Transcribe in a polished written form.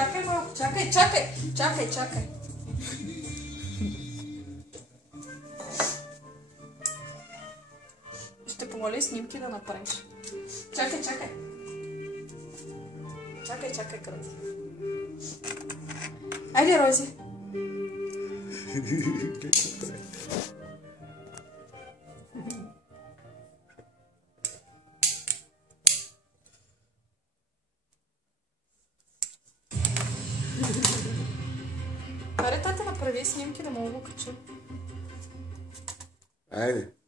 Чакай малко, чакай. Ще помоля снимки да направиш. Чакай. Чакай, Рози. Айде, Рози. Аре, тата направи снимки да мога го кача. Айде.